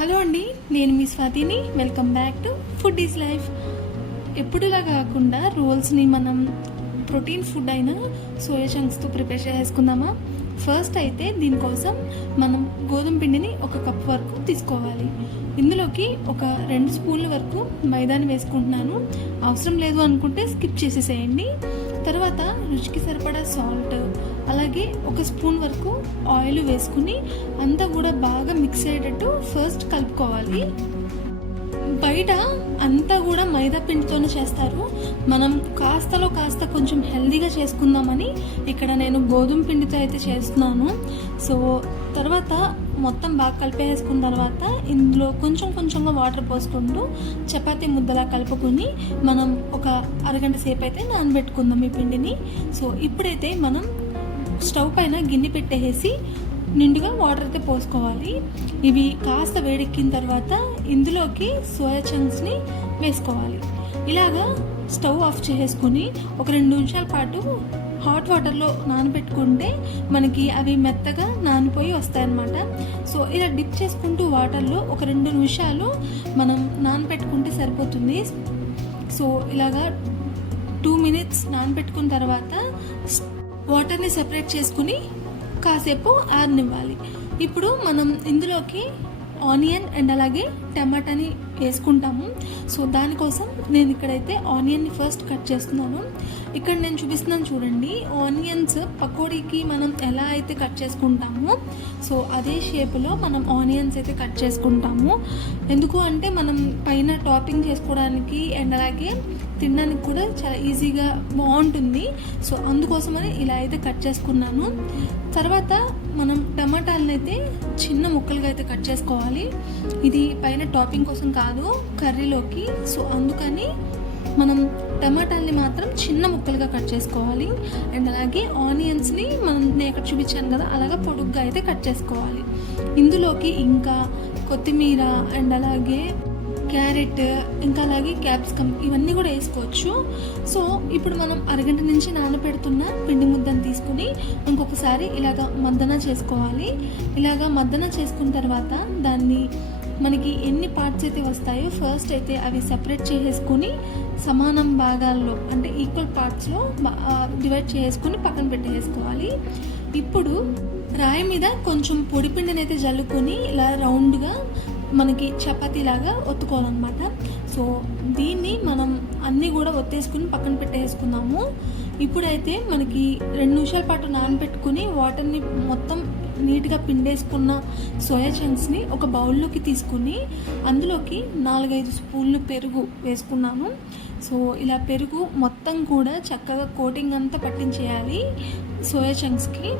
Hello అండి, నేను మీ స్వాతిని. Welcome back to food is life. ఎప్పుడులా కాకుండా రోల్స్ని మనం ప్రోటీన్ ఫుడ్ అయిన సోయా చంక్స్తో ప్రిపేర్ చేసుకుందామా. ఫస్ట్ అయితే దీనికోసం మనం గోధుమ పిండిని 1 కప్ వరకు తీసుకోవాలి. ఇందులోకి ఒక 2 స్పూన్ల వరకు మైదాని వేసుకుంటున్నాను. అవసరం లేదు అనుకుంటే స్కిప్ చేసేసేయండి. తర్వాత రుచికి సరిపడా సాల్ట్, అలాగే 1 స్పూన్ వరకు ఆయిల్ వేసుకుని అంతా కూడా బాగా మిక్స్ అయ్యేటట్టు ఫస్ట్ కలుపుకోవాలి. బయట అంతా కూడా మైదా పిండితోనే చేస్తారు. మనం కాస్తలో కాస్త కొంచెం హెల్దీగా చేసుకుందామని ఇక్కడ నేను గోధుమ పిండితో అయితే చేస్తున్నాను. సో తర్వాత మొత్తం బాగా కలిపేసుకున్న తర్వాత ఇందులో కొంచెంగా వాటర్ పోసుకుంటూ చపాతీ ముద్దలా కలుపుకొని మనం ఒక అరగంట సేపు అయితే నానబెట్టుకుందాం ఈ పిండిని. సో ఇప్పుడైతే మనం స్టవ్ పైన గిన్నె పెట్టేసి నిండుగా వాటర్ అయితే పోసుకోవాలి. ఇవి కాస్త వేడెక్కిన తర్వాత ఇందులోకి సోయా చంక్స్ని వేసుకోవాలి. ఇలాగా స్టవ్ ఆఫ్ చేసుకుని ఒక 2 నిమిషాల పాటు హాట్ వాటర్లో నానబెట్టుకుంటే మనకి అవి మెత్తగా నానిపోయి వస్తాయన్నమాట. సో ఇలా డిప్ చేసుకుంటూ వాటర్లో ఒక 2 నిమిషాలు మనం నానబెట్టుకుంటే సరిపోతుంది. సో ఇలాగా 2 మినిట్స్ నానబెట్టుకున్న తర్వాత వాటర్ని సెపరేట్ చేసుకుని కాసేపు ఆరనివ్వాలి. ఇప్పుడు మనం ఇందులోకి ఆనియన్ అండ్ అలాగే టమాటాని వేసుకుంటాము. సో దానికోసం నేను ఇక్కడైతే ఆనియన్ని ఫస్ట్ కట్ చేస్తున్నాను. ఇక్కడ నేను చూపిస్తున్నాను చూడండి. ఆనియన్స్ పకోడీకి మనం ఎలా అయితే కట్ చేసుకుంటామో సో అదే షేప్లో మనం ఆనియన్స్ అయితే కట్ చేసుకుంటాము. ఎందుకు అంటే మనం పైన టాపింగ్ చేసుకోవడానికి అండ్ అలాగే తినడానికి కూడా చాలా ఈజీగా బాగుంటుంది. సో అందుకోసమని ఇలా అయితే కట్ చేసుకున్నాను. తర్వాత మనం టమాటాలను అయితే చిన్న ముక్కలుగా అయితే కట్ చేసుకోవాలి. ఇది పైన టాపింగ్ కోసం కాదు, కర్రీలోకి. సో అందుకని మనం టమాటాలని మాత్రం చిన్న ముక్కలుగా కట్ చేసుకోవాలి. అండ్ అలాగే ఆనియన్స్ని నేను ఇక్కడ చూపించాను కదా అలాగా పొడుగ్గా అయితే కట్ చేసుకోవాలి. ఇందులోకి ఇంకా కొత్తిమీర అండ్ అలాగే క్యారెట్ ఇంకా అలాగే క్యాప్సికమ్ ఇవన్నీ కూడా వేసుకోవచ్చు. సో ఇప్పుడు మనం అరగంట నుంచి నానబెడుతున్న పిండి ముద్దను తీసుకుని ఇంకొకసారి ఇలాగ మద్దన చేసుకోవాలి. ఇలాగ మద్దన చేసుకున్న తర్వాత దాన్ని మనకి ఎన్ని పార్ట్స్ అయితే వస్తాయో ఫస్ట్ అయితే అవి సెపరేట్ చేసేసుకుని సమానం భాగాల్లో అంటే ఈక్వల్ పార్ట్స్లో డివైడ్ చేసుకుని పక్కన పెట్టేసుకోవాలి. ఇప్పుడు రాయి మీద కొంచెం పొడిపిండిని అయితే జల్లుకొని ఇలా రౌండ్గా మనకి చపాతీలాగా ఒత్తుకోవాలన్నమాట. సో దీన్ని మనం అన్నీ కూడా ఒత్తేసుకుని పక్కన పెట్టేసుకుందాము. ఇప్పుడైతే మనకి 2 నిమిషాల పాటు నానబెట్టుకుని వాటర్ని మొత్తం నీట్గా పిండేసుకున్న సోయా చంక్స్ని ఒక బౌల్లోకి తీసుకుని అందులోకి 4-5 స్పూన్లు పెరుగు వేసుకున్నాను. సో ఇలా పెరుగు మొత్తం కూడా చక్కగా కోటింగ్ అంతా పట్టించేయాలి సోయా చంక్స్కి.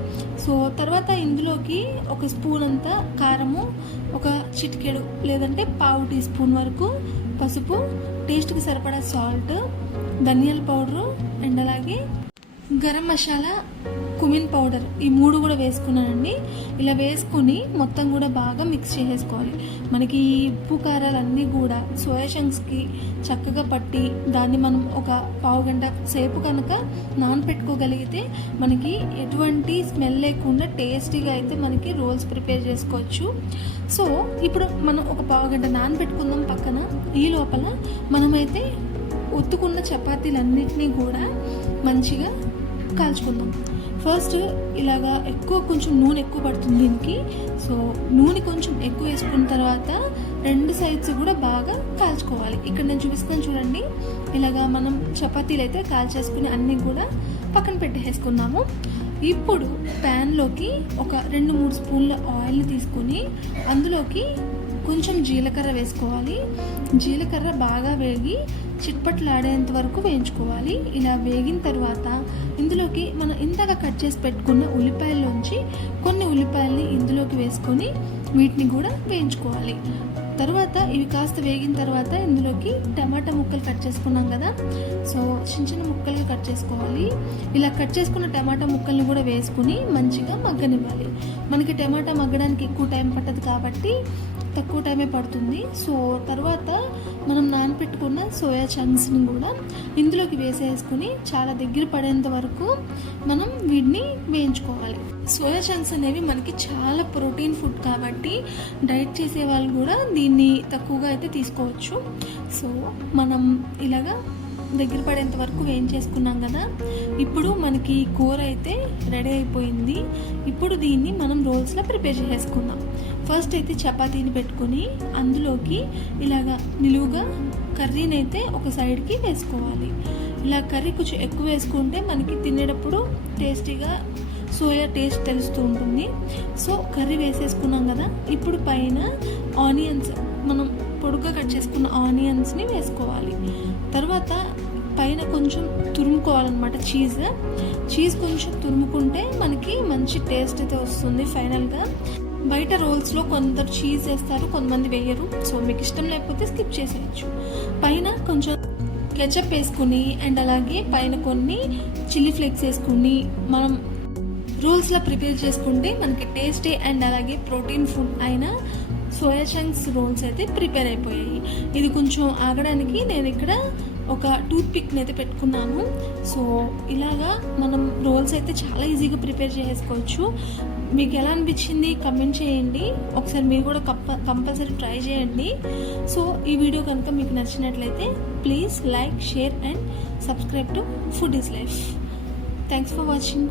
సో తర్వాత ఇందులోకి 1 స్పూన్ అంతా కారము, ఒక చిటికెడు లేదంటే పావు టీ స్పూన్ వరకు పసుపు, టేస్ట్కి సరిపడా సాల్ట్, ధనియాల పౌడరు అండ్ అలాగే గరం మసాలా, కుమిన్ పౌడర్ ఈ 3 కూడా వేసుకున్నానండి. ఇలా వేసుకుని మొత్తం కూడా బాగా మిక్స్ చేసేసుకోవాలి. మనకి ఈ ఉప్పు కారాలన్నీ కూడా సోయా చంక్స్కి చక్కగా పట్టి దాన్ని మనం ఒక పావు గంట సేపు కనుక నానపెట్టుకోగలిగితే మనకి ఎటువంటి స్మెల్ లేకుండా టేస్టీగా అయితే మనకి రోల్స్ ప్రిపేర్ చేసుకోవచ్చు. సో ఇప్పుడు మనం ఒక పావు గంట నానపెట్టుకుందాం పక్కన. ఈ లోపల మనమైతే ఒత్తుకున్న చపాతీలన్నిటినీ కూడా మంచిగా కాల్చుకుందాం. ఫస్ట్ ఇలాగా కొంచెం నూనె ఎక్కువ పడుతుంది దీనికి. సో నూనె కొంచెం ఎక్కువ వేసుకున్న తర్వాత 2 సైడ్స్ కూడా బాగా కాల్చుకోవాలి. ఇక్కడ నేను చూపిస్తాను చూడండి. ఇలాగా మనం చపాతీలు అయితే కాల్చేసుకుని అన్నీ కూడా పక్కన పెట్టేసుకున్నాము. ఇప్పుడు ప్యాన్లోకి ఒక 2-3 స్పూన్ల ఆయిల్ని తీసుకుని అందులోకి కొంచెం జీలకర్ర వేసుకోవాలి. జీలకర్ర బాగా వేగి చిట్పట్లాడేంత వరకు వేయించుకోవాలి. ఇలా వేగిన తర్వాత ఇందులోకి మనం ఇంతగా కట్ చేసి పెట్టుకున్న ఉల్లిపాయల్లోంచి కొన్ని ఉల్లిపాయల్ని ఇందులోకి వేసుకొని వీటిని కూడా వేయించుకోవాలి. తర్వాత ఇవి కాస్త వేగిన తర్వాత ఇందులోకి టమాటా ముక్కలు కట్ చేసుకున్నాం కదా, సో చిన్న ముక్కలుగా కట్ చేసుకోవాలి. ఇలా కట్ చేసుకున్న టమాటా ముక్కల్ని కూడా వేసుకుని మంచిగా మగ్గనివ్వాలి. మనకి టమాటా మగ్గడానికి ఎక్కువ టైం పట్టదు కాబట్టి తక్కువ టైమే పడుతుంది. సో తర్వాత మనం నానబెట్టుకున్న సోయా చంక్స్ని కూడా ఇందులోకి వేసేసుకుని చాలా దగ్గర పడేంత వరకు మనం వీటిని వేయించుకోవాలి. సోయా చంక్స్ అనేవి మనకి చాలా ప్రోటీన్ ఫుడ్ కాబట్టి డైట్ చేసే వాళ్ళు కూడా దీన్ని తక్కువగా అయితే తీసుకోవచ్చు. సో మనం ఇలాగా దగ్గర పడేంత వరకు వేయించేసుకున్నాం కదా. ఇప్పుడు మనకి కూర అయితే రెడీ అయిపోయింది. ఇప్పుడు దీన్ని మనం రోల్స్లో ప్రిపేర్ చేసుకుందాం. ఫస్ట్ అయితే చపాతీని పెట్టుకొని అందులోకి ఇలాగా నిలువుగా కర్రీని అయితే ఒక సైడ్కి వేసుకోవాలి. ఇలా కర్రీ కొంచెం ఎక్కువ వేసుకుంటే మనకి తినేటప్పుడు టేస్టీగా సోయా టేస్ట్ తెలుస్తూ ఉంటుంది. సో కర్రీ వేసేసుకున్నాం కదా. ఇప్పుడు పైన ఆనియన్స్, మనం పొడుగ్గా కట్ చేసుకున్న ఆనియన్స్ని వేసుకోవాలి. తర్వాత పైన కొంచెం తురుముకోవాలన్నమాట. చీజ్ కొంచెం తురుముకుంటే మనకి మంచి టేస్ట్ అయితే వస్తుంది ఫైనల్గా. బయట రోల్స్లో కొందరు చీజ్ వేస్తారు, కొంతమంది వేయరు. సో మీకు ఇష్టం లేకపోతే స్కిప్ చేసేయచ్చు. పైన కొంచెం కెచప్ వేసుకుని అండ్ అలాగే పైన కొన్ని చిల్లీ ఫ్లేక్స్ వేసుకుని మనం రోల్స్లా ప్రిపేర్ చేసుకుంటే మనకి టేస్టీ అండ్ అలాగే ప్రోటీన్ ఫుడ్ అయిన సోయా చంక్స్ రోల్స్ అయితే ప్రిపేర్ అయిపోయాయి. ఇది కొంచెం ఆగడానికి నేను ఇక్కడ ఒక టూత్ పిక్ని అయితే పెట్టుకున్నాను. సో ఇలాగా మనం రోల్స్ అయితే చాలా ఈజీగా ప్రిపేర్ చేసుకోవచ్చు. మీకు ఎలా అనిపించింది కమెంట్ చేయండి. ఒకసారి మీరు కూడా కంపల్సరీ ట్రై చేయండి. సో ఈ వీడియో కనుక మీకు నచ్చినట్లయితే please like, share and subscribe to food is life. Thanks for watching.